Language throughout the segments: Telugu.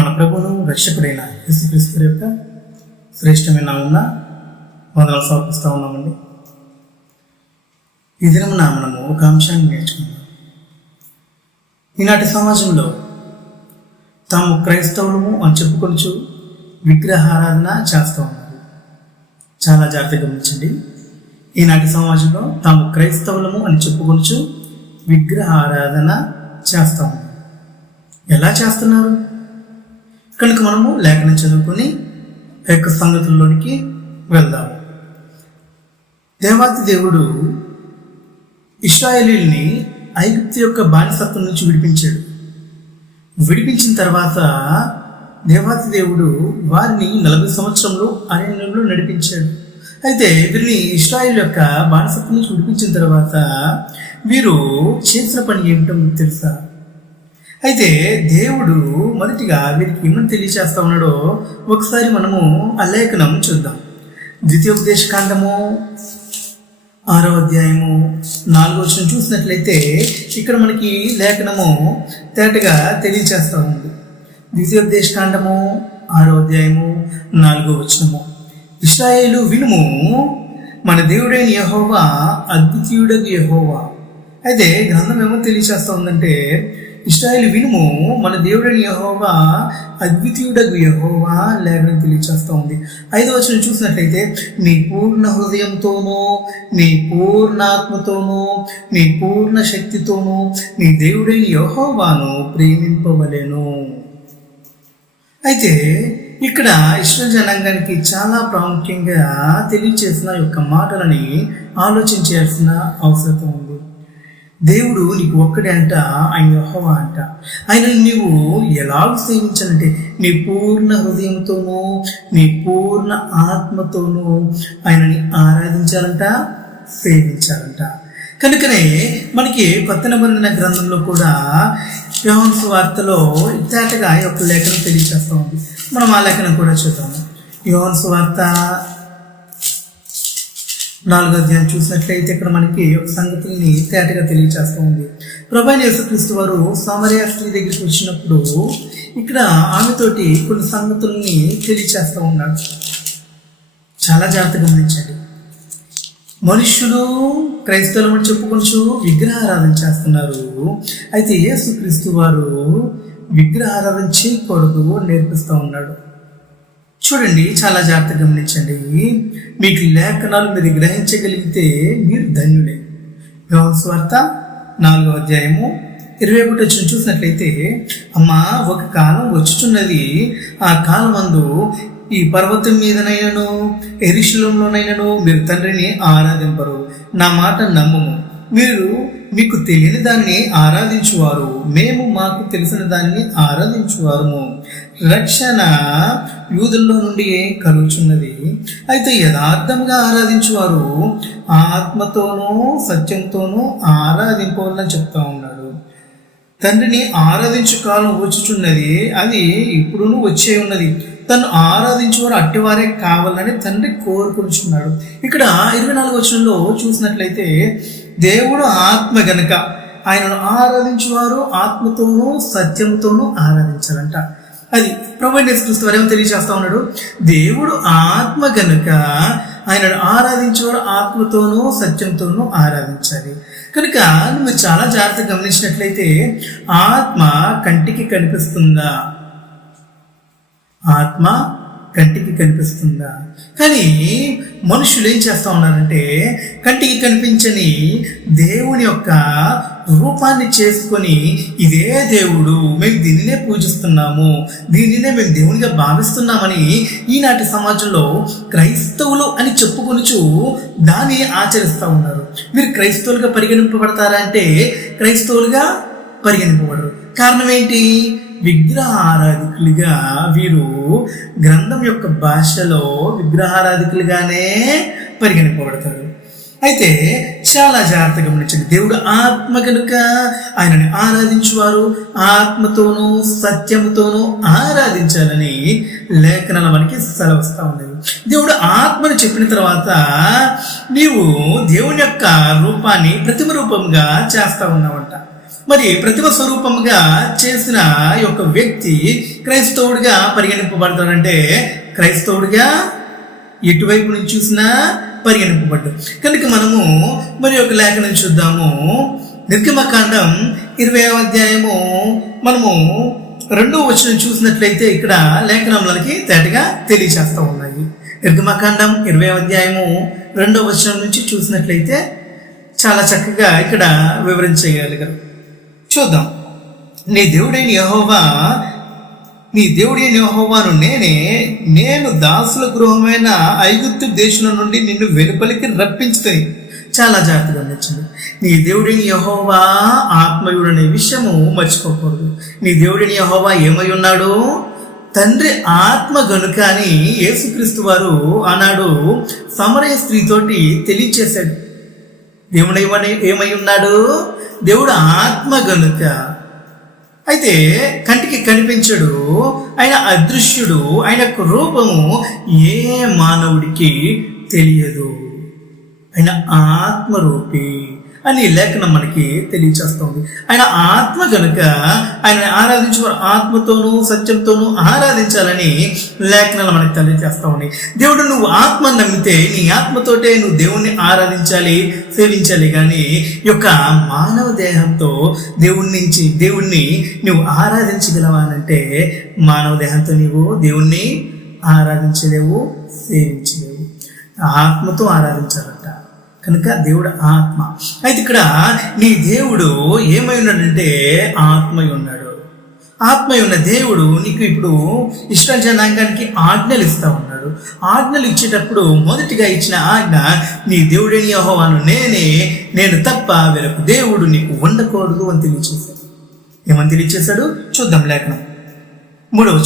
మన ప్రభువును రక్షకుడైన యేసుక్రీస్తు యొక్క శ్రేష్టమైన ఉన్న వందనాలు సమర్పిస్తూ ఉన్నామండి. ఈ దినమున మనము ఒక అంశాన్ని నేర్చుకున్నాం ఈనాటి సమాజంలో తాము క్రైస్తవులము అని చెప్పుకొనుచు విగ్రహారాధన చేస్తూ ఉన్నారు. చాలా జాగ్రత్తగా గమనించండి. ఈనాటి సమాజంలో తాము క్రైస్తవులము అని చెప్పుకొనుచు విగ్రహారాధన చేస్తూ ఉన్నారు. ఎలా చేస్తున్నారు? కనుక మనము లేఖనం చదువుకొని ఆ యొక్క సంగతుల్లోనికి వెళ్దాం దేవాతి దేవుడు ఇస్రాయలీల్ని ఐగుప్తు యొక్క బానిసత్వం నుంచి విడిపించాడు. విడిపించిన తర్వాత దేవాతి దేవుడు వారిని నలభై సంవత్సరంలో అరణ్యంలో నడిపించాడు. అయితే వీరిని ఇస్రాయిల్ యొక్క బానిసత్వం నుంచి విడిపించిన తర్వాత వీరు చేసిన పని ఏమిటో మీకు తెలుసా? అయితే దేవుడు మొదటిగా వీరికి ఏమని తెలియచేస్తా ఉన్నాడో ఒకసారి మనము ఆ లేఖనం చూద్దాం. ద్వితీయోపదేశ కాండము ఆరో అధ్యాయము నాలుగో వచ్చిన చూసినట్లయితే ఇక్కడ మనకి లేఖనము తేటగా తెలియచేస్తూ ఉంది. ద్వితీయోపదేశ కాండము ఆరో అధ్యాయము నాలుగో వచనము. ఇస్రాయేలు వినుము మన దేవుడైన యహోవా అద్వితీయుడకు యహోవా. అయితే గ్రంథం ఏమో తెలియచేస్తూ ఉందంటే ఇస్రాయేల్ వినుము మన దేవుడైన యహోవా అద్వితీయుడగు యహోవా లేఖనం తెలియచేస్తూ ఉంది. ఐదో వచ్చిన చూసినట్లయితే నీ పూర్ణ హృదయంతోనూ నీ పూర్ణాత్మతోనూ నీ పూర్ణ శక్తితోనూ నీ దేవుడైన యహోవాను ప్రేమింపవలేను. అయితే ఇక్కడ ఇష్ట జనాంగానికి చాలా ప్రాముఖ్యంగా తెలియచేసిన యొక్క మాటలని ఆలోచించాల్సిన అవసరం ఉంది. దేవుడు నీకు ఒక్కడే అంట ఆయన యెహోవా అంట. ఆయన నీవు ఎలాగ సేవించాలంటే నీ పూర్ణ హృదయంతోనూ నీ పూర్ణ ఆత్మతోనూ ఆయనని ఆరాధించాలంట సేవించాలంట. కనుకనే మనకి కొత్త నిబంధన గ్రంథంలో కూడా యోహన్స్ వార్తలో తేటగా ఒక యొక్క లేఖనం తెలియచేస్తూ ఉంది. మనం ఆ లేఖనం కూడా చూద్దాము. యోహన్స్ వార్త నాలుగో అధ్యాయం చూసినట్లయితే ఇక్కడ మనకి ఒక సంగతుల్ని తేటగా తెలియచేస్తూ ఉంది. ప్రభాని యేసుక్రీస్తు వారు సామరియా స్త్రీ దగ్గరికి వచ్చినప్పుడు ఇక్కడ ఆమెతోటి కొన్ని సంగతుల్ని తెలియచేస్తూ ఉన్నాడు. చాలా జాగ్రత్తగా గమనించండి. మనుష్యులు క్రైస్తవులు అని చెప్పుకొంచు విగ్రహారాధన చేస్తున్నారు. అయితే యేసుక్రీస్తు వారు విగ్రహారాధన చేయకూడదు నేర్పిస్తూ ఉన్నాడు. చూడండి చాలా జాగ్రత్తగా గమనించండి. మీకు లేఖనాలు మీరు గ్రహించగలిగితే మీరు ధన్యులే. యోహన్ వార్త నాలుగో అధ్యాయము ఇరవై ఒకటి వచ్చి చూసినట్లయితే అమ్మ ఒక కాలం వచ్చుచున్నది. ఆ కాలం అందు ఈ పర్వతం మీదనైనను ఎరిశిలంలోనైనను మీరు తండ్రిని ఆరాధింపరు. నా మాట నమ్మము. మీరు మీకు తెలియని దాన్ని ఆరాధించువారు. మేము మాకు తెలిసిన దాన్ని ఆరాధించువారము. రక్షణ యూదుల్లో నుండి కలుగుచున్నది. అయితే యథార్థంగా ఆరాధించువారు ఆత్మతోనూ సత్యంతోనూ ఆరాధింపవాలని చెప్తా ఉన్నాడు. తండ్రిని ఆరాధించు కాలం వచ్చుచున్నది. అది ఇప్పుడును వచ్చే ఉన్నది. తను ఆరాధించేవారు అట్టివారే కావాలని తండ్రి కోరుకుంటున్నాడు ఇక్కడ ఇరవై నాలుగు వచనంలో చూసినట్లయితే దేవుడు ఆత్మ గనుక ఆయనను ఆరాధించేవారు ఆత్మతోనూ సత్యంతోనూ ఆరాధించాలంట. అది ప్రభుత్వ క్రీస్తు వారు ఏమో తెలియజేస్తా ఉన్నాడు? దేవుడు ఆత్మ గనుక ఆయనను ఆరాధించేవారు ఆత్మతోనూ సత్యంతోనూ ఆరాధించాలి. కనుక నువ్వు చాలా జాగ్రత్తగా గమనించినట్లయితే ఆత్మ కంటికి కనిపిస్తుందా? ఆత్మ కంటికి కనిపిస్తుందా? కానీ మనుషులు ఏం చేస్తూ ఉన్నారంటే కంటికి కనిపించని దేవుని యొక్క రూపాన్ని చేసుకొని ఇదే దేవుడు మేము దీనినే పూజిస్తున్నాము దీనినే మేము దేవునిగా భావిస్తున్నామని ఈనాటి సమాజంలో క్రైస్తవులు అని చెప్పుకొనుచు దాన్ని ఆచరిస్తూ ఉన్నారు. మీరు క్రైస్తవులుగా పరిగణింపబడతారా అంటే క్రైస్తవులుగా పరిగణింపబడరు. కారణం ఏంటి? విగ్రహారాధికులుగా వీరు గ్రంథం యొక్క భాషలో విగ్రహారాధికులుగానే పరిగణింపబడతారు. అయితే చాలా జాగ్రత్తగా గమనించండి. దేవుడు ఆత్మ కనుక ఆయనని ఆరాధించువారు ఆత్మతోనూ సత్యముతోనూ ఆరాధించాలని లేఖనాల మనకి సెలవుస్తూ ఉండేది దేవుడు ఆత్మని చెప్పిన తర్వాత నీవు దేవుని యొక్క రూపాన్ని ప్రతిమ రూపంగా చేస్తూ ఉన్నావంట. మరి ప్రతిభ స్వరూపముగా చేసిన యొక్క వ్యక్తి క్రైస్తవుడిగా పరిగణింపబడతాడంటే క్రైస్తవుడిగా ఎటువైపు నుంచి చూసినా పరిగణింపబడ్డాడు. కనుక మనము మరి ఒక లేఖనం చూద్దాము. నిర్గమకాండం ఇరవై అధ్యాయము. మనము రెండో వచనం చూసినట్లయితే ఇక్కడ లేఖనం మనకి తేటగా తెలియచేస్తూ ఉన్నాయి. నిర్గమకాండం ఇరవై అధ్యాయము రెండో వచనం నుంచి చూసినట్లయితే చాలా చక్కగా ఇక్కడ వివరించగలిగారు. చూద్దాం. నీ దేవుడైన యహోవా నీ దేవుడైన యహోవాను నేనే నేను దాసుల గృహమైన ఐగుప్తు దేశం నుండి నిన్ను వెలుపలికి రప్పించుతాయి. చాలా జాగ్రత్తగా నచ్చింది నీ దేవుడిని యహోవా ఆత్మయుడు అనే విషయము మర్చిపోకూడదు. నీ దేవుడిని యహోవా ఏమై ఉన్నాడు? తండ్రి ఆత్మ గనుక అని యేసుక్రీస్తు వారు ఆనాడు సమరయ స్త్రీతోటి తెలియచేశాడు. దేవుడు ఏమని ఏమై ఉన్నాడు దేవుడు ఆత్మ గనుక. అయితే కంటికి కనిపించడు ఆయన అదృశ్యుడు ఆయన యొక్క రూపము ఏ మానవుడికి తెలియదు. ఆయన ఆత్మరూపి. అని లేఖనం మనకి తెలియచేస్తుంది. ఆయన ఆత్మ కనుక ఆయన ఆరాధించు ఆత్మతోనూ సత్యంతోనూ ఆరాధించాలని లేఖనాలు మనకి తెలియజేస్తా ఉన్నాయి దేవుడు నువ్వు ఆత్మ నమ్మితే నీ ఆత్మతోటే నువ్వు దేవుణ్ణి ఆరాధించాలి సేవించాలి కానీ ఈ యొక్క మానవ దేహంతో దేవుడి నుంచి దేవుణ్ణి నువ్వు ఆరాధించగలవానంటే మానవ దేహంతో నీవు దేవుణ్ణి ఆరాధించలేవు సేవించలేవు. ఆత్మతో ఆరాధించాలి కనుక దేవుడు ఆత్మ. అయితే ఇక్కడ నీ దేవుడు ఏమై ఉన్నాడంటే ఆత్మై ఉన్నాడు. ఆత్మై ఉన్న దేవుడు నీకు ఇప్పుడు ఇష్ట జనాంగానికి ఆజ్ఞలు ఇస్తూ ఉన్నాడు. ఆజ్ఞలు ఇచ్చేటప్పుడు మొదటిగా ఇచ్చిన ఆజ్ఞ నీ దేవుడని యహోవాను నేనే నేను తప్ప వేరొక దేవుడు నీకు ఉండకూడదు అని తెలియచేశాడు. ఏమని తెలియచేశాడు? చూద్దాం లేఖనం. మూడవ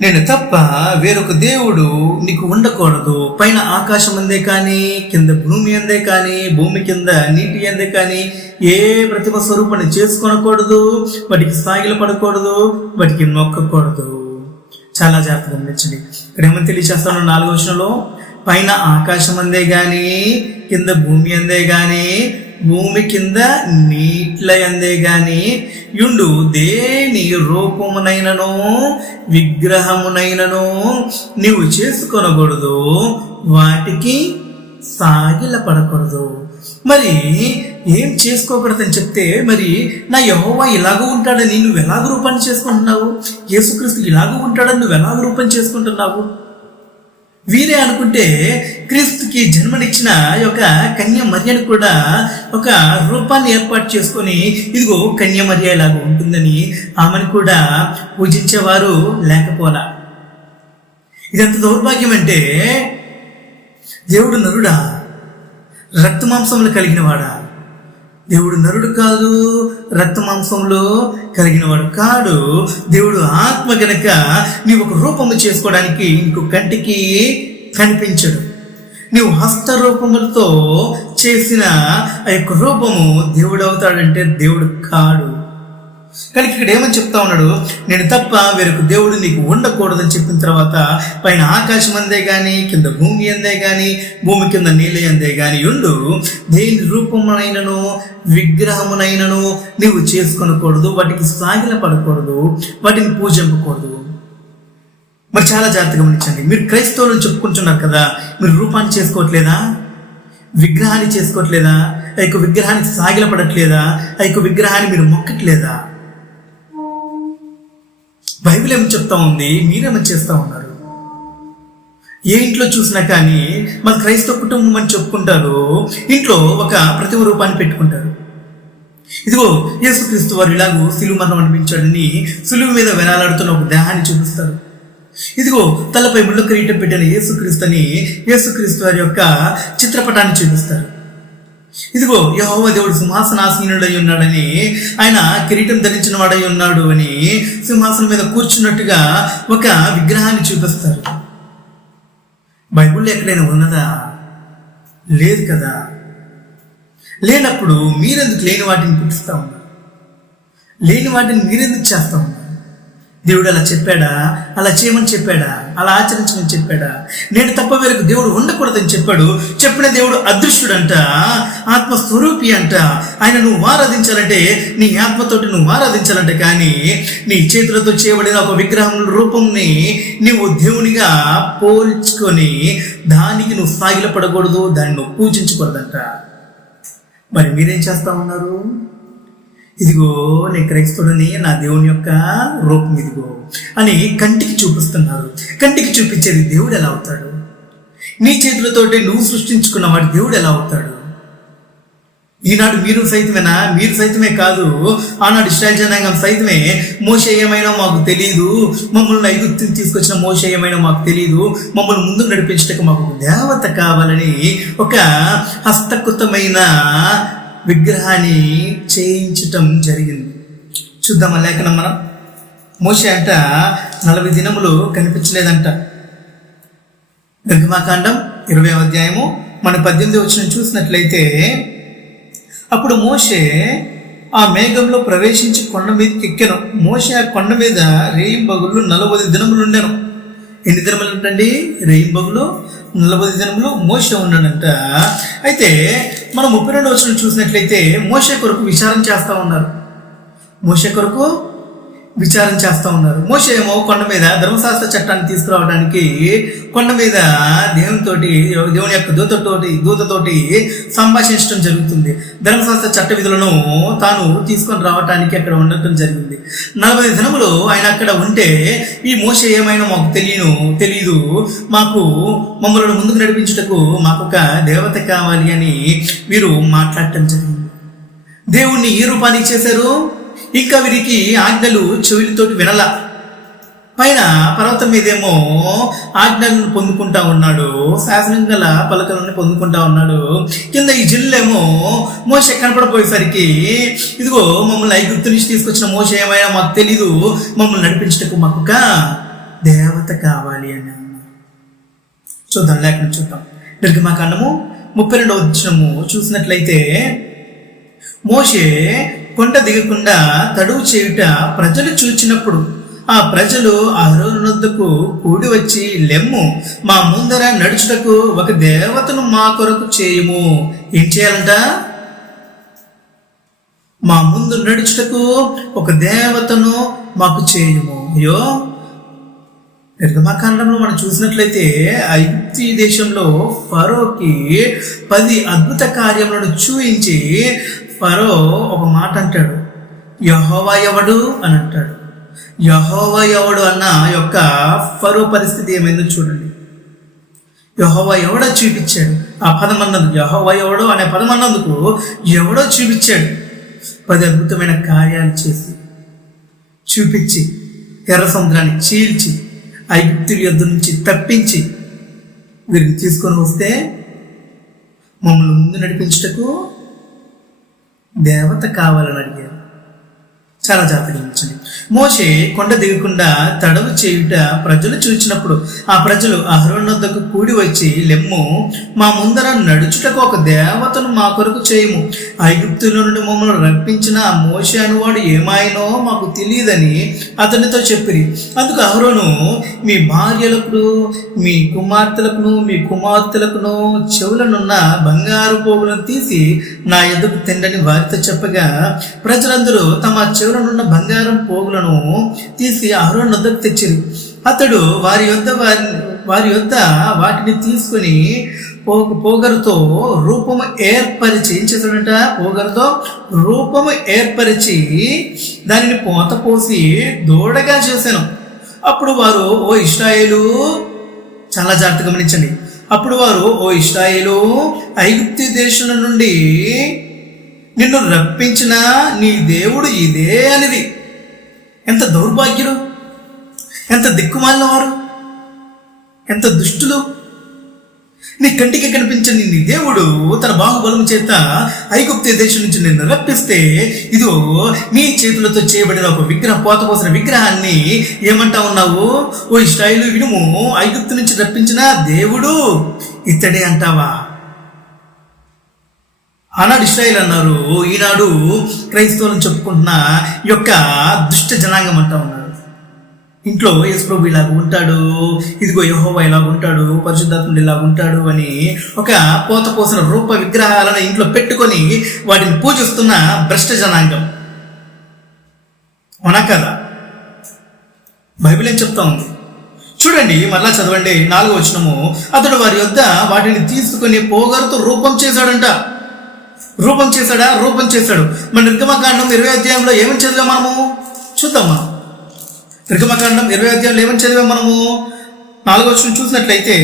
నేను తప్ప వేరొక దేవుడు నీకు ఉండకూడదు. పైన ఆకాశం అందే కానీ కింద భూమి అందే కానీ భూమి కింద నీటి అందే కానీ ఏ ప్రతిభ స్వరూపాన్ని చేసుకొనకూడదు వాటికి సాగిలు పడకూడదు వాటికి నొక్కకూడదు. చాలా జాగ్రత్తగా గమనించండి. ఇక్కడ ఏమని తెలియచేస్తాను నాలుగో విషయంలో పైన ఆకాశం అందే కానీ కింద భూమి అందే కానీ భూమి కింద నీట్ల అందే గాని యుండు దేని రూపమునైనను విగ్రహమునైనను నీవు చేసుకొనకూడదు వాటికి సాగిల పడకూడదు మరి ఏం చేసుకోకూడదని చెప్తే మరి నా యహోవా ఇలాగూ ఉంటాడని నువ్వు ఎలాగ రూపాన్ని చేసుకుంటున్నావు? యేసుక్రీస్తు ఇలాగూ ఉంటాడని నువ్వు ఎలాగ రూపం చేసుకుంటున్నావు? వీరే అనుకుంటే క్రీస్తుకి జన్మనిచ్చిన యొక్క కన్య మర్యను కూడా ఒక రూపాన్ని ఏర్పాటు చేసుకొని ఇదిగో కన్య మర్య ఇలాగ ఉంటుందని ఆమెను కూడా పూజించేవారు లేకపోలా? ఇదంత దౌర్భాగ్యం అంటే దేవుడు నరుడా రక్త మాంసములు కలిగిన వాడా? దేవుడు నరుడు కాదు రక్త మాంసంలో కలిగిన వాడు కాడు. దేవుడు ఆత్మ గనక నీవు ఒక రూపము చేసుకోవడానికి ఇంకో కంటికి కనిపించడు. నీవు హస్త రూపములతో చేసిన ఆ యొక్క రూపము దేవుడు అవుతాడంటే దేవుడు కాడు. కానీ ఇక్కడ ఏమని చెప్తా ఉన్నాడు? నేను తప్ప వేరొక దేవుడు నీకు ఉండకూడదని చెప్పిన తర్వాత పైన ఆకాశం అందే కానీ కింద భూమి అందే కానీ భూమి కింద నీళ్ళ అందే కానీ ఉండు. దేని రూపమునైనను విగ్రహమునైనను నీవు చేసుకొనకూడదు వాటికి సాగిల పడకూడదు వాటిని పూజింపకూడదు. మరి చాలా జాగ్రత్తగా గమనించండి. మీరు క్రైస్తవులను చెప్పుకుంటున్నారు కదా మీరు రూపాన్ని చేసుకోవట్లేదా? విగ్రహాన్ని చేసుకోవట్లేదా? ఆ యొక్క విగ్రహానికి సాగిల పడట్లేదా ఆ యొక్క విగ్రహాన్ని మీరు మొక్కట్లేదా? బైబిల్ ఏమి చెప్తా ఉంది? మీరేమో చేస్తూ ఉన్నారు? ఏ ఇంట్లో చూసినా కానీ మన క్రైస్తవ కుటుంబం అని చెప్పుకుంటారు. ఇంట్లో ఒక ప్రతిమ రూపాన్ని పెట్టుకుంటారు. ఇదిగో యేసుక్రీస్తు వారు ఇలాగూ సిలువ మరణం అనిపించాడని సులువు మీద వెనాలాడుతున్న ఒక దేహాన్ని చూపిస్తారు. ఇదిగో తలపై ముళ్ళ కిరీటం పెట్టిన యేసుక్రీస్తు అని యేసుక్రీస్తు వారి యొక్క చిత్రపటాన్ని చూపిస్తారు. ఇదిగో యహోవ దేవుడు సింహాసనాసీనుడై ఉన్నాడని ఆయన కిరీటం ధరించిన వాడై ఉన్నాడు అని సింహాసనం మీద కూర్చున్నట్టుగా ఒక విగ్రహాన్ని చూపిస్తారు. బైబుల్లో ఎక్కడైనా ఉన్నదా? లేదు కదా. లేనప్పుడు మీరెందుకు లేని వాటిని పుట్టిస్తా ఉన్నారు? లేని వాటిని మీరెందుకు చేస్తా ఉన్నారు? దేవుడు అలా చెప్పాడా? అలా చేయమని చెప్పాడా? అలా ఆచరించమని చెప్పాడా? నేను తప్ప వేరకు దేవుడు ఉండకూడదని చెప్పాడు. చెప్పిన దేవుడు అదృశ్యుడంట ఆత్మస్వరూపి అంట. ఆయన నువ్వు ఆరాధించాలంటే నీ ఆత్మతోటి నువ్వు ఆరాధించాలంటే కానీ నీ చేతులతో చేయబడిన ఒక విగ్రహం రూపంని నువ్వు దేవునిగా పోల్చుకొని దానికి నువ్వు సాగిలపడకూడదు దాన్ని నువ్వు పూజించకూడదంట. మరి మీరేం చేస్తా ఉన్నారు? ఇదిగో నీ క్రైస్తవుడిని నా దేవుని యొక్క రూపం ఇదిగో అని కంటికి చూపిస్తున్నారు. కంటికి చూపించేది దేవుడు ఎలా అవుతాడు? నీ చేతులతోటి నువ్వు సృష్టించుకున్న వాడు దేవుడు ఎలా అవుతాడు? ఈనాడు మీరు సైతమేనా? మీరు సైతమే కాదు. ఆనాడు ఇస్రాయల్ జనాంగం సైతమే. మోస ఏమైనా మాకు తెలియదు మమ్మల్ని ఐగుప్తిని తీసుకొచ్చిన మోస ఏమైనా మాకు తెలియదు మమ్మల్ని ముందు నడిపించటకు మాకు దేవత కావాలని ఒక హస్తకృతమైన విగ్రహాన్ని చేయించటం జరిగింది. చూద్దామా లేఖనం మనం? మోసే అంట నలభై దినములు కనిపించలేదంట. గంగమాకాండం ఇరవై అధ్యాయము మన పద్దెనిమిది వచ్చిన చూసినట్లయితే అప్పుడు మోషే ఆ మేఘంలో ప్రవేశించి కొండ మీదకి ఎక్కాను. మోషే ఆ కొండ మీద రేయింబగులు నలభై దినములు ఉండెను. ఎన్ని దినములు ఉంటండి రేయింబగులు నలభై దినములు మోసే ఉన్నాడంట అయితే మనం ముప్పై రెండు వచ్చిన చూసినట్లయితే మోసే కొరకు విచారం చేస్తూ ఉన్నారు. మోసే కొరకు విచారం చేస్తూ ఉన్నారు. మోసేమో కొండ మీద ధర్మశాస్త్ర చట్టాన్ని తీసుకురావడానికి కొండ మీద దేవునితోటి దేవుని యొక్క దూతతోటి దూతతోటి సంభాషించడం జరుగుతుంది. ధర్మశాస్త్ర చట్ట విధులను తాను తీసుకొని రావడానికి అక్కడ ఉండటం జరిగింది. నలభై దినములు ఆయన అక్కడ ఉంటే ఈ మోస ఏమైనా మాకు తెలియను తెలియదు మాకు మమ్మల్ని ముందుకు నడిపించుటకు మాకు ఒక దేవత కావాలి అని వీరు మాట్లాడటం జరిగింది. దేవుణ్ణి ఏ రూపానికి చేశారు? ఇంకా వీరికి ఆజ్ఞలు చెవులతోటి వినల. పైన పర్వతం మీదేమో ఆజ్ఞలను పొందుకుంటా ఉన్నాడు. శాసనం గల పలకలను పొందుకుంటా ఉన్నాడు. కింద ఈ జిల్లేమో మోస కనపడపోయేసరికి ఇదిగో మమ్మల్ని ఐగుప్తు నుంచి తీసుకొచ్చిన మోస ఏమైనా మాకు తెలీదు. మమ్మల్ని నడిపించటకు మాకు దేవత కావాలి అని చూద్దాం లేకుండా చూద్దాం. నిర్గమాకాండము ముప్పై రెండవ వచ్చినము చూసినట్లయితే మోషే కొండ దిగకుండా తడువు చేయుట ప్రజలు చూచినప్పుడు ఆ ప్రజలు అహరోనొద్దకు కూడి వచ్చి లెమ్ము మా ముందర నడుచుటకు ఒక దేవతను మా కొరకు చేయము. ఏం చేయాలంట? మా ముందు నడుచుటకు ఒక దేవతను మాకు చేయము. అయ్యో! నిర్గమాకాండంలో మనం చూసినట్లయితే ఐగుప్తి దేశంలో ఫరోకి పది అద్భుత కార్యములను చూయించి ఫరో ఒక మాట అంటాడు. యహోవా ఎవడు? అని అంటాడు. యహోవా ఎవడు అన్న యొక్క ఫరో పరిస్థితి ఏమైందో చూడండి. యహోవా ఎవడో చూపించాడు? ఆ పదం అన్నందుకు యహోవా ఎవడో అనే పదం అన్నందుకు ఎవడో చూపించాడు? పది అద్భుతమైన కార్యాలు చేసి చూపించి ఎర్ర సముద్రాన్ని చీల్చి ఐగుప్తుల యుద్ధం నుంచి తప్పించి వీరిని తీసుకొని వస్తే మమ్మల్ని ముందు నడిపించుటకు దేవత కావాలని అడిగారు. చాలా జాగ్రత్తగా మోషే కొండ దిగకుండా తడవు చేయుట ప్రజలు చూచినప్పుడు ఆ ప్రజలు అహరోన్నద్దకు కూడి వచ్చి లెమ్ము మా ముందర నడుచుటకు ఒక దేవతను మా కొరకు చేయము. ఐగుప్తుల నుండి మమ్మల్ని రప్పించిన ఆ మోషే అనువాడు ఏమాయనో మాకు తెలియదని అతనితో చెప్పిరి. అందుకు అహరోను మీ భార్యలకు మీ కుమార్తెలకును మీ కుమార్తెలకును చెవులనున్న బంగారు పోగులను తీసి నా ఎదుగు తిండని వారితో చెప్పగా ప్రజలందరూ తమ చెవులనున్న బంగారం పోగులను తీసి అహరోన్ వద్దకు తెచ్చిరి అతడు వారి యొద్ద వారి వారి యొద్ద వాటిని తీసుకుని పో పోగరుతో రూపము ఏర్పరిచి ఏం చేశాడంట? పోగరుతో రూపము ఏర్పరిచి దానిని పోత పోసి దూడగా చేశాను. అప్పుడు వారు ఓ ఇష్టాయిలు చాలా జాగ్రత్తగా గమనించండి. అప్పుడు వారు ఓ ఇష్టాయిలు ఐగుప్తి దేశం నుండి నిన్ను రప్పించిన నీ దేవుడు ఇదే అనేది. ఎంత దౌర్భాగ్యులు ఎంత దిక్కుమాలిన వారు ఎంత దుష్టులు. నీ కంటికి కనిపించని నీ దేవుడు తన బాహుబలం చేత ఐగుప్తి దేశం నుంచి నిన్ను రప్పిస్తే ఇదో నీ చేతులతో చేయబడిన ఒక విగ్రహం పోతపోసిన విగ్రహాన్ని ఏమంటా ఉన్నావు? ఓ ఇష్టాయిలు వినుము ఐగుప్తు నుంచి రప్పించిన దేవుడు ఇతడే అంటావా? ఆనాడు ఇస్రాయిల్ అన్నారు ఈనాడు క్రైస్తవులను చెప్పుకుంటున్న ఈ యొక్క దుష్ట జనాంగం అంటా ఉన్నారు. ఇంట్లో యేసుప్రభు ఇలాగ ఉంటాడు ఇదిగో యహోవా ఇలాగ ఉంటాడు పరిశుద్ధాత్ముడు ఇలాగ ఉంటాడు అని ఒక పోత పోసిన రూప విగ్రహాలను ఇంట్లో పెట్టుకొని వాటిని పూజిస్తున్న భ్రష్ట జనాంగం. అవునా కదా? బైబిల్ ఏం చెప్తా ఉంది? చూడండి మరలా చదవండి నాలుగో వచనము. అతడు వారి యొద్ద వాటిని తీసుకుని పోగరుతూ రూపం చేశాడంట. రూపం చేశాడా? రూపం చేశాడు. మన నిర్గమకాండం ఇరవై అధ్యాయంలో ఏమని చదివాం మనము? చూద్దాం మనం. నిర్గమకాండం ఇరవై అధ్యాయంలో ఏమని చదివాం మనము? నాలుగో వచ్చిన చూసినట్లయితే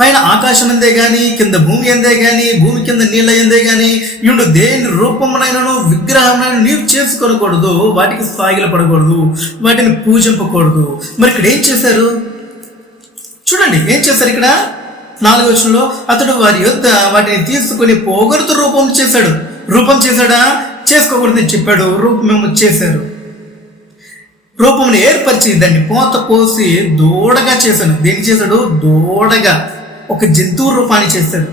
పైన ఆకాశం ఎందే గాని కింద భూమి ఎందే గాని భూమి కింద నీళ్ళ ఎందే గాని ఇడు దేని రూపమునైనను విగ్రహమునైనా నీవు చేసుకొనకూడదు వాటికి సాగిల పడకూడదు వాటిని పూజింపకూడదు. మరి ఇక్కడ ఏం చేశారు? చూడండి ఏం చేశారు ఇక్కడ? నాలుగు వచనంలో అతడు వారి యొద్ద వాటిని తీసుకుని పోగొడుతు రూపం చేశాడు. రూపం చేశాడా? చేసుకోకూడదని చెప్పాడు. రూపమేమో చేశారు. రూపంని ఏర్పరిచి దాన్ని పోత పోసి దూడగా చేశాడు. దేని చేశాడు? దూడగా. ఒక జంతువు రూపాన్ని చేశాడు.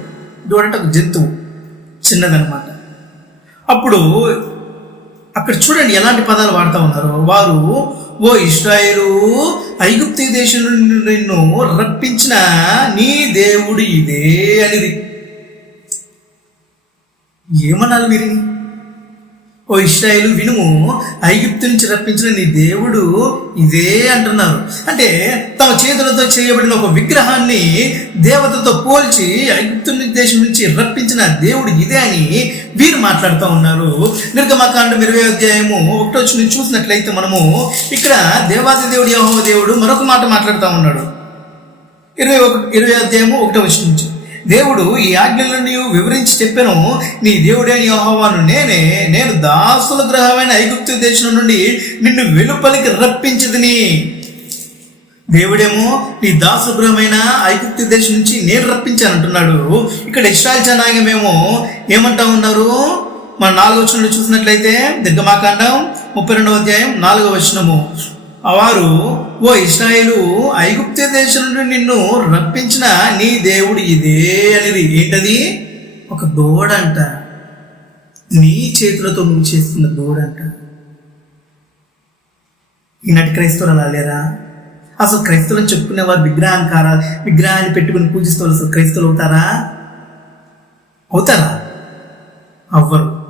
దూడ ఒక జంతువు. చిన్నదనమాట. అప్పుడు అక్కడ చూడండి ఎలాంటి పదాలు వాడుతూ ఉన్నారు. వారు ఓ ఇస్రాయేలు ఐగుప్తి దేశం నుండి నిన్ను రప్పించిన నీ దేవుడు ఇదే అనేది. ఏమనాలి వీరిని? ఓ ఇస్రాయేలు వినుము ఐగుప్తు నుంచి రప్పించిన నీ దేవుడు ఇదే అంటున్నారు. అంటే తమ చేతులతో చేయబడిన ఒక విగ్రహాన్ని దేవతతో పోల్చి ఐగుప్తు దేశం నుంచి రప్పించిన దేవుడు ఇదే అని వీరు మాట్లాడుతూ ఉన్నారు. నిర్గమకాండం ఇరవై అధ్యాయము ఒకటో వచ్చి చూసినట్లయితే మనము ఇక్కడ దేవాది దేవుడు యహోవ దేవుడు మరొక మాట మాట్లాడుతూ ఉన్నాడు. ఇరవై ఒక ఇరవై అధ్యాయము ఒకటో వచ్చి నుంచి. దేవుడు ఈ ఆజ్ఞలను నీవు వివరించి చెప్పాను. నీ దేవుడైన యోహవాను నేనే. నేను దాసుల గ్రహమైన ఐగుప్తు దేశం నుండి నిన్ను వెలుపలికి రప్పించదిని. దేవుడేమో నీ దాసు గృహమైన ఐగుప్తు దేశం నుంచి నేను రప్పించాను అంటున్నాడు. ఇక్కడ ఇస్రాయల్ జనాంగమేమో ఏమంటా ఉన్నారు? మన నాలుగో వచనంలో చూసినట్లయితే దిగ్గమాకాండం ముప్పై రెండవ అధ్యాయం నాలుగో వచనము. వారు ఓ ఇస్రాయేలు ఐగుప్త దేశం నుండి నిన్ను రప్పించిన నీ దేవుడు ఇదే అనేది ఏంటది? ఒక దూడంట. నీ చేతులతో నువ్వు చేస్తున్న దూడంట. ఈనాటి క్రైస్తవులు అలా లేరా? అసలు క్రైస్తవులను చెప్పుకునే వారు విగ్రహాన్ని కారా విగ్రహాన్ని పెట్టుకుని పూజిస్తూ అసలు క్రైస్తవులు అవుతారా? అవుతారా? అవ్వరు.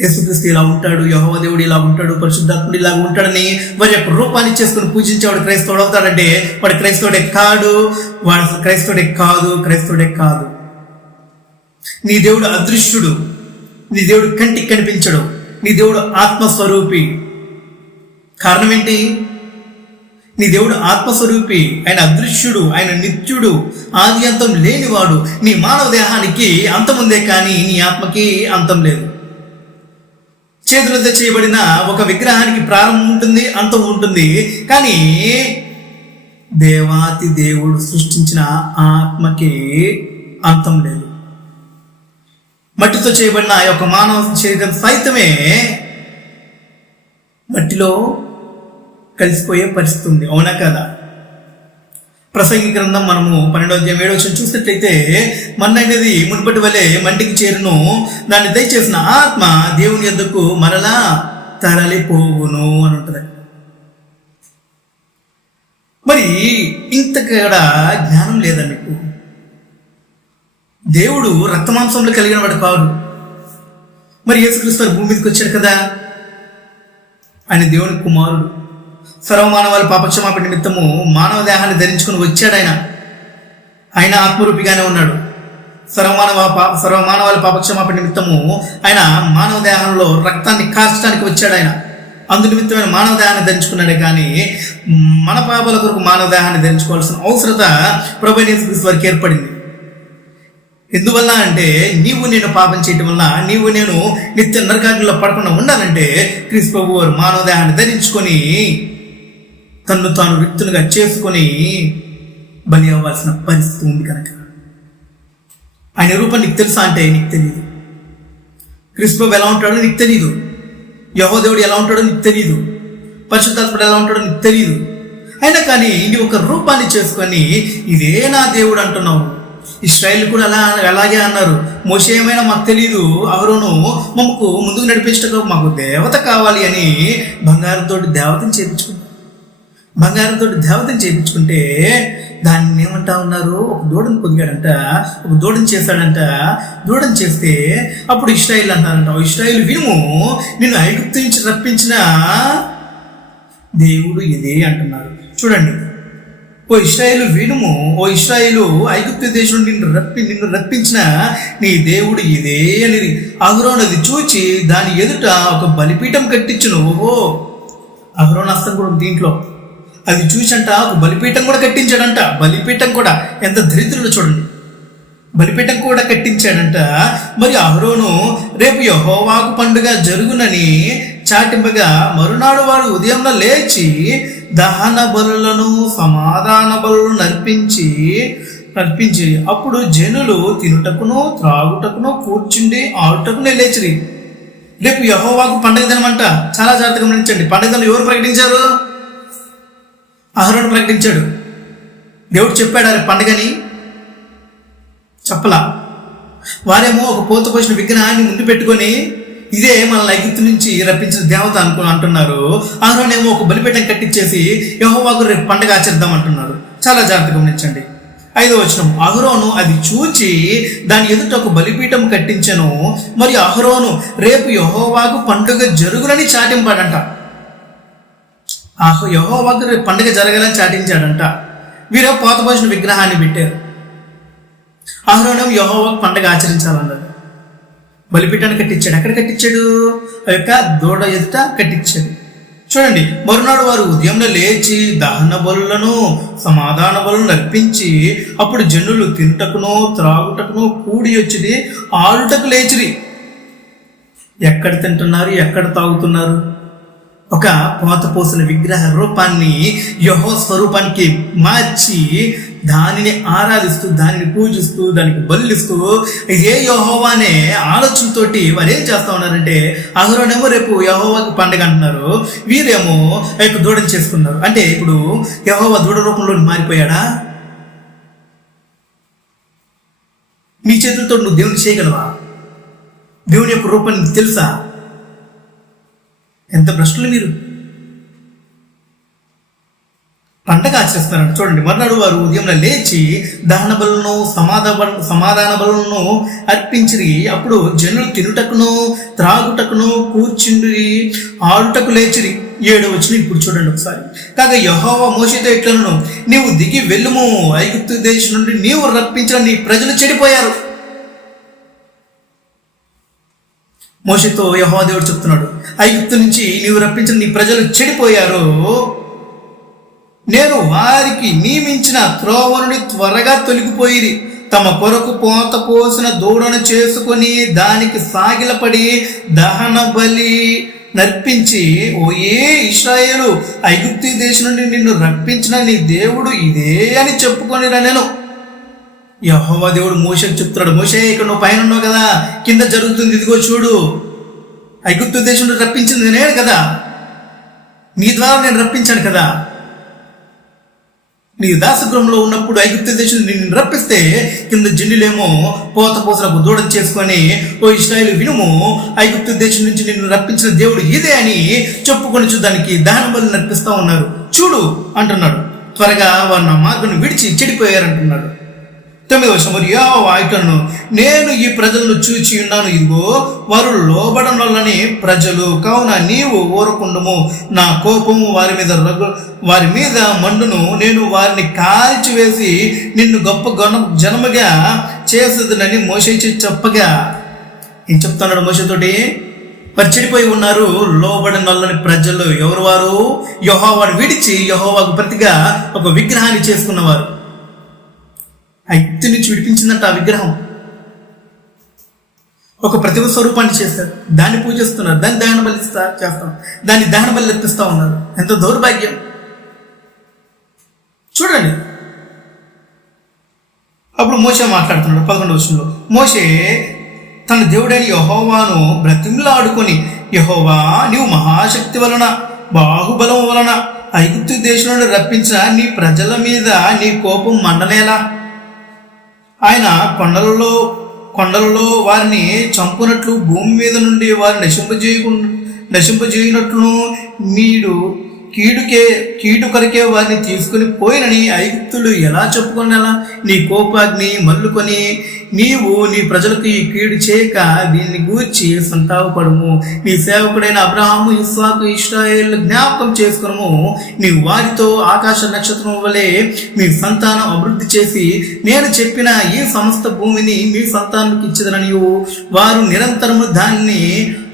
యేసుక్రీస్తు ఇలా ఉంటాడు యహోవ దేవుడు ఇలా ఉంటాడు పరిశుద్ధాత్ముడు ఇలా ఉంటాడని వారి యొక్క రూపాన్ని చేసుకుని పూజించేవాడు క్రైస్తవుడు అవుతాడంటే వాడు క్రైస్తవుడే కాడు వాడు క్రైస్తవుడే కాదు క్రైస్తవుడే కాదు. నీ దేవుడు అదృశ్యుడు నీ దేవుడు కంటికి కనిపించడు నీ దేవుడు ఆత్మస్వరూపి. కారణం ఏంటి? నీ దేవుడు ఆత్మస్వరూపి ఆయన అదృశ్యుడు ఆయన నిత్యుడు ఆది అంతం లేనివాడు నీ మానవ దేహానికి అంతం ఉందే కానీ నీ ఆత్మకి అంతం లేదు. చేతులతో చేయబడిన ఒక విగ్రహానికి ప్రారంభం ఉంటుంది అంతం ఉంటుంది. కానీ దేవాతి దేవుడు సృష్టించిన ఆత్మకి అంతం లేదు. మట్టితో చేయబడిన ఆ యొక్క మానవ శరీరం సైతమే మట్టిలో కలిసిపోయే పరిస్థితి ఉంది. అవునా కదా? ప్రసంగి గ్రంథం మనము పన్నెండో అధ్యాయం ఏడో వచ్చిన చూసినట్లయితే మన్న అనేది మునుపటి వలె మంటికి చేరును. దాన్ని దయచేసిన ఆత్మ దేవుని ఎందుకు మరలా తరలిపోవును అని ఉంటుంది. మరి ఇంతకాడ జ్ఞానం లేదా మీకు? దేవుడు రక్తమాంసంలో కలిగిన వాడు కాదు. మరి యేసుక్రీస్తు భూమి మీదకి వచ్చాడు కదా? ఆయన దేవుని కుమారుడు. సర్వమానవాళి పాపక్షమాపణ నిమిత్తము మానవ దేహాన్ని ధరించుకుని వచ్చాడు ఆయన ఆయన ఆత్మరూపిగానే ఉన్నాడు. సర్వమానవ పాప సర్వమానవాళి పాపక్షమాపణ నిమిత్తము ఆయన మానవ దేహంలో రక్తాన్ని కాల్చడానికి వచ్చాడు ఆయన అందు నిమిత్తమైన మానవ దేహాన్ని ధరించుకున్నాడే కానీ మన పాపాల కొరకు మానవ దేహాన్ని ధరించుకోవాల్సిన అవసరత ప్రభుత్వ వరకు వారికి ఏర్పడింది. ఎందువల్ల అంటే నీవు నేను పాపం చేయటం వల్ల నీవు నేను నిత్య నరకాగ్నిలో పడకుండా ఉండాలంటే క్రీస్తు ప్రభు వారు మానవ దేహాన్ని ధరించుకొని తన్ను తాను వ్యక్తులుగా చేసుకొని బలి అవ్వాల్సిన పరిస్థితి ఉంది కనుక. ఆయన రూపం నీకు తెలుసా అంటే నీకు తెలియదు క్రీస్తు ఎలా ఉంటాడో నీకు తెలియదు యహోదేవుడు ఎలా ఉంటాడో నీకు తెలియదు పరిశుద్ధాత్ముడు ఎలా ఉంటాడో నీకు తెలియదు అయినా కానీ ఇది ఒక రూపాన్ని చేసుకొని ఇదే నా దేవుడు అంటున్నావు. ఇస్రాయిల్ కూడా అలా అలాగే అన్నారు. మోసే ఏమైనా మాకు తెలియదు అవరును మమ్మకు ముందుకు నడిపించటకు మాకు దేవత కావాలి అని బంగారంతో దేవతని చేపించుకున్నారు బంగారంతో దేవతను చేయించుకుంటే దాన్ని ఏమంటా ఉన్నారు. ఒక దూడను పొదిగాడంట ఒక దూడను చేశాడంట. దూడను చేస్తే అప్పుడు ఇస్రాయిల్ అన్నారంట "ఓ ఇస్రాయిల్ వినుము నిన్ను ఐగుప్తు నుంచి రప్పించిన దేవుడు ఇదే అంటున్నారు. చూడండి. ఓ ఇస్రాయేలు వినుము ఓ ఇస్రాయేలు ఐగుప్తు దేశం నిన్ను రప్పి నిన్ను రప్పించిన నీ దేవుడు ఇదే అని అహరోన్ అది చూచి దాని ఎదుట ఒక బలిపీఠం కట్టించును. ఓహో అహరోన్ అస్తం కూడా దీంట్లో. అది చూసంట ఒక బలిపీఠం కూడా కట్టించాడంట బలిపీఠం కూడా. ఎంత దరిద్రులు చూడండి. బలిపీఠం కూడా కట్టించాడంట. మరి అహరోను రేపు యహోవాకు పండుగ జరుగునని చాటింపగా మరునాడు వాడు ఉదయంలో లేచి దహన బలులను సమాధాన బలులను నర్పించి నర్పించి అప్పుడు జనులు తినుటకును త్రాగుటకును కూర్చుండి ఆడుటకునే లేచిరి. రేపు యహోవాకు పండుగ దినమంట. చాలా జాగ్రత్తగా గమనించండి. పండుగ దినం ఎవరు ప్రకటించారు? అహరోను ప్రకటించాడు దేవుడు చెప్పాడు అరే చెప్పలా. వారేమో ఒక పోత పోసిన విగ్రహాన్ని ముందు పెట్టుకొని ఇదే మన ఐగుప్తు నుంచి రప్పించిన దేవత అనుకు అంటున్నారు. ఆరోనేమో ఒక బలిపీఠం కట్టించేసి యహోవాకు రేపు పండుగ ఆచరిద్దాం అంటున్నారు. చాలా జాగ్రత్తగా గమనించండి. ఐదో వచనం అహరోను అది చూచి దాని ఎదుట ఒక బలిపీఠం కట్టించను. మరియు అహరోను రేపు యహోవాకు పండుగ జరుగునని చాటింపాడంట. యహోవాకు రేపు పండుగ జరగాలని చాటించాడంట. వీరు పోత పోసిన విగ్రహాన్ని పెట్టారు. అహరోనం యహోవాకు పండగ ఆచరించాలన్నారు బలిపీఠాన్ని కట్టించాడు. ఎక్కడ కట్టించాడు? ఆ యొక్క దూడ ఎదుట కట్టించాడు. చూడండి మరునాడు వారు ఉదయంలో లేచి దహన బలులను సమాధాన బలులను అర్పించి అప్పుడు జనులు తింటకును త్రాగుటకును కూడి వచ్చింది ఆడుటకు లేచిరి. ఎక్కడ తింటున్నారు? ఎక్కడ తాగుతున్నారు? ఒక పోత పోసిన విగ్రహ రూపాన్ని యహో స్వరూపానికి మార్చి దానిని ఆరాధిస్తూ దానిని పూజిస్తూ దానికి బలిస్తూ ఏ యహోవా అనే ఆలోచనతోటి వారు ఏం చేస్తా ఉన్నారంటే అహరోనేమో రేపు యహోవాకి పండుగ అంటున్నారు? వీరేమో ఆ యొక్క దూడని చేసుకున్నారు. అంటే ఇప్పుడు యహోవా దూడ రూపంలో మారిపోయాడా? నీ చేతులతో నువ్వు దేవుని చేయగలవా? దేవుని యొక్క రూపాన్ని తెలుసా? ఎంత భ్రష్టులు మీరు? పండగ ఆచరిస్తారంట చూడండి మర్నాడు వారు ఉదయం లేచి దహన బలను సమాధ బల- సమాధాన బలను అర్పించిరి. అప్పుడు జనులు తినుటకును త్రాగుటకును కూర్చుండి ఆడుటకు లేచిరి. ఏడు వచ్చిన ఇప్పుడు చూడండి ఒకసారి. కాగా యహోవ మోషితో ఇట్లను నీవు దిగి వెళ్ళుము. ఐగుప్తు దేశం నుండి నీవు రప్పించిన నీ ప్రజలు చెడిపోయారు. మోషతో యహోదేవుడు చెప్తున్నాడు ఐగుప్తు నుంచి నీవు రప్పించిన నీ ప్రజలు చెడిపోయారు. నేను వారికి నియమించిన త్రోవనుని త్వరగా తొలగిపోయి తమ కొరకు పోత పోసిన దూడను చేసుకొని దానికి సాగిలపడి దహన బలి నర్పించి ఓ ఏ ఇస్రాయేలు ఐగుప్తి దేశం నుండి నిన్ను రప్పించిన నీ దేవుడు ఇదే అని చెప్పుకొని నేను. యహోవా దేవుడు మోసకు చెప్తున్నాడు మోషే ఇక్కడ నువ్వు పైన ఉన్నావు కదా కింద జరుగుతుంది ఇదిగో చూడు. ఐగుప్తు దేశంలో రప్పించింది నేనే కదా. నీ ద్వారా నేను రప్పించాను కదా. నీ దాసగృహంలో ఉన్నప్పుడు ఐగుప్తు దేశం నిన్ను రప్పిస్తే కింద జిండులేమో పోత పోసలకు దూడం చేసుకొని ఓ ఇస్రాయిల్ వినుము ఐగుప్తు దేశం నుంచి నిన్ను రప్పించిన దేవుడు ఇదే అని చెప్పుకొని చూడడానికి దహన బలి నర్పిస్తా ఉన్నారు. చూడు అంటున్నాడు. త్వరగా వారు నా మార్గం విడిచి చెడిపోయారంటున్నాడు. తొమ్మిది వర్షం మరి వాయిటను నేను ఈ ప్రజలను చూచి ఉన్నాను. ఇదిగో వారు లోబడం వల్లని ప్రజలు కావున నీవు ఊరకుండము. నా కోపము వారి మీద రగు వారి మీద మండును. నేను వారిని కాల్చివేసి నిన్ను గొప్ప గణ జనముగా చేసేదనని మోసేచి చెప్పగా ఏం చెప్తున్నాడు మోసతోటి మరి చెడిపోయి ఉన్నారు. లోబడి నల్లని ప్రజలు ఎవరు వారు? యహోవాడు విడిచి యహోవాకు ప్రతిగా ఒక విగ్రహాన్ని చేసుకున్నవారు. ఐక్తి నుంచి విడిపించిందంట ఆ విగ్రహం. ఒక ప్రతిభ స్వరూపాన్ని చేస్తారు. దాన్ని పూజిస్తున్నారు. దాన్ని దహన బలిస్తా చేస్తాం. దాన్ని దహన బలి ఎత్తిస్తా ఉన్నారు. ఎంత దౌర్భాగ్యం. చూడండి. అప్పుడు మోసే మాట్లాడుతున్నాడు పదకొండు వర్షంలో మోసే తన దేవుడైన యహోవాను బ్రతిమ్లాడుకొని యహోవా నీవు మహాశక్తి వలన బాహుబలం వలన ఐగుప్తు దేశంలో రప్పించిన నీ ప్రజల మీద నీ కోపం మండలేలా? ఆయన కొండలలో కొండలలో వారిని చంపునట్లు భూమి మీద నుండి వారిని నశింపజేయకుండా నశింపజేయనట్లును మీరు కీడుకే కీడు కొరకే వారిని తీసుకుని పోయినని ఐగుప్తులు ఎలా చెప్పుకునేలా? నీ కోపాగ్ని మల్లుకొని నీవు నీ ప్రజలకు ఈ కీడు చేయక దీన్ని గూర్చి సంతాపడము నీ సేవకుడైన అబ్రహాము ఇస్వాకు ఇస్రాయేల్ జ్ఞాపకం చేసుకును నీ వారితో ఆకాశ నక్షత్రం వలె మీ సంతానం అభివృద్ధి చేసి నేను చెప్పిన ఈ సమస్త భూమిని మీ సంతానానికి ఇచ్చదననియు. వారు నిరంతరము దాన్ని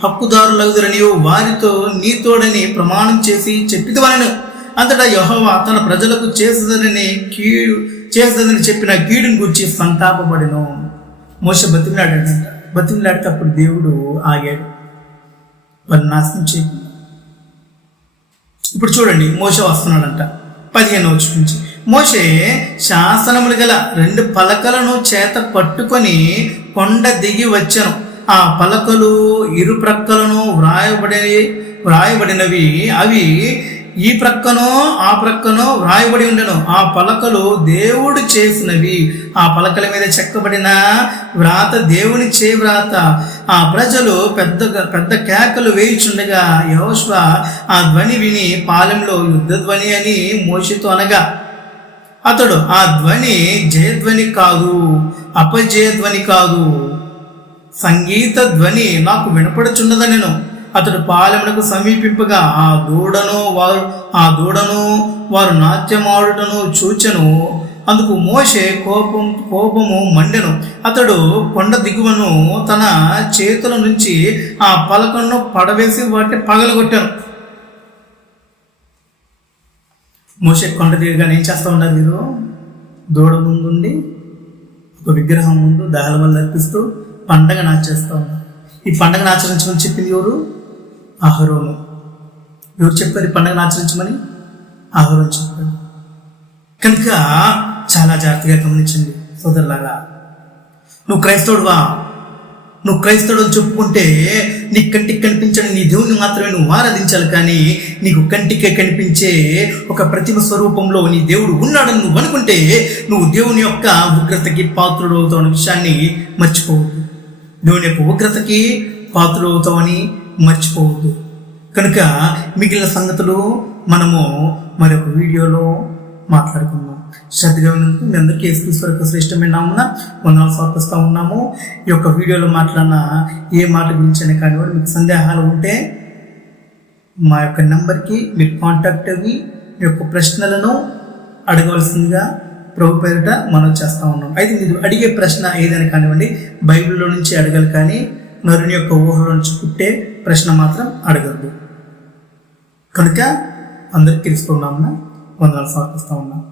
హక్కుదారులగుదరనియు వారితో నీతోడని ప్రమాణం చేసి చెప్పిదవలను అంతటా యెహోవా తన ప్రజలకు చేసదని కీడు చేసదని చెప్పిన కీడుని గురించి సంతాపబడిను మోస బతిమిలాడంట బతిమిలాడితే అప్పుడు దేవుడు ఆగాడు. వారిని నాశనం చేయకుండా ఇప్పుడు చూడండి మోస వస్తున్నాడంట. పదిహేను వచ్చి నుంచి మోసే శాసనములు గల రెండు పలకలను చేత పట్టుకొని కొండ దిగి వచ్చాను. ఆ పలకలు ఇరు ప్రక్కలను వ్రాయబడి వ్రాయబడినవి. అవి ఈ ప్రక్కనో ఆ ప్రక్కనో వ్రాయబడి ఉండను. ఆ పలకలు దేవుడు చేసినవి. ఆ పలకల మీద చెక్కబడిన వ్రాత దేవుని చే వ్రాత. ఆ ప్రజలు పెద్ద పెద్ద కేకలు వేయిచుండగా యహోష్వ ఆ ధ్వని విని పాలెంలో యుద్ధ ధ్వని అని మోషితో అనగా అతడు ఆ ధ్వని జయధ్వని కాదు అపజయధ్వని కాదు. సంగీత ధ్వని నాకు వినపడుచున్నదనెను అతడు పాలెమునకు సమీపింపగా ఆ దూడను వారు ఆ దూడను వారు నాట్యమాడుటను చూచెను. అందుకు మోషే కోపం కోపము మండెను. అతడు కొండ దిగువను తన చేతుల నుంచి ఆ పలకను పడవేసి వాటిని పగలగొట్టాను. మోషే కొండ దిగగానే ఏం చేస్తూ ఉన్నారు మీరు దూడ ముందుండి ఒక విగ్రహం ముందు దహల వల్ల అర్పిస్తూ పండగను ఆచరిస్తాం ఈ పండగను ఆచరించమని చెప్పింది ఎవరు? అహరోను. ఎవరు చెప్పారు ఈ పండగను ఆచరించమని అహరోను చెప్పాడు. కనుక చాలా జాగ్రత్తగా గమనించండి సోదరులారా. నువ్వు క్రైస్తవుడువా నువ్వు క్రైస్తవుడు అని చెప్పుకుంటే నీ కంటికి కనిపించని నీ దేవుని మాత్రమే నువ్వు ఆరాధించాలి కానీ నీకు కంటికే కనిపించే ఒక ప్రతిమ స్వరూపంలో నీ దేవుడు ఉన్నాడని నువ్వు అనుకుంటే నువ్వు దేవుని యొక్క ఉగ్రతకి పాత్రుడు అవుతావు విషయాన్ని మర్చిపోవద్దు. నువ్వు యొక్క ఉగ్రతకి పాత్రవుతావని మర్చిపోవద్దు. కనుక మిగిలిన సంగతులు మనము మరొక వీడియోలో మాట్లాడుకుందాం. శ్రద్ధగా ఉన్నందుకు మీ అందరికీ యేసుక్రీస్తు యొక్క శ్రేష్టమైన నామున వందనాలు సమర్పిస్తూ ఉన్నాము. ఈ యొక్క వీడియోలో మాట్లాడిన ఏ మాట గురించి అయినా కానివ్వండి మీకు సందేహాలు ఉంటే మా యొక్క నెంబర్కి మీరు కాంటాక్ట్ అయ్యి మీ యొక్క ప్రశ్నలను అడగవలసిందిగా ప్రభు పేరిట మనం చేస్తూ ఉన్నాం. అయితే మీరు అడిగే ప్రశ్న ఏదైనా కానివ్వండి బైబిల్లో నుంచి అడగాలి కానీ నరుని యొక్క ఊహలో నుంచి పుట్టే ప్రశ్న మాత్రం అడగద్దు. కనుక అందరికి తెలుసుకున్నామన్న వందనాలు సమర్పిస్తూ ఉన్నాం.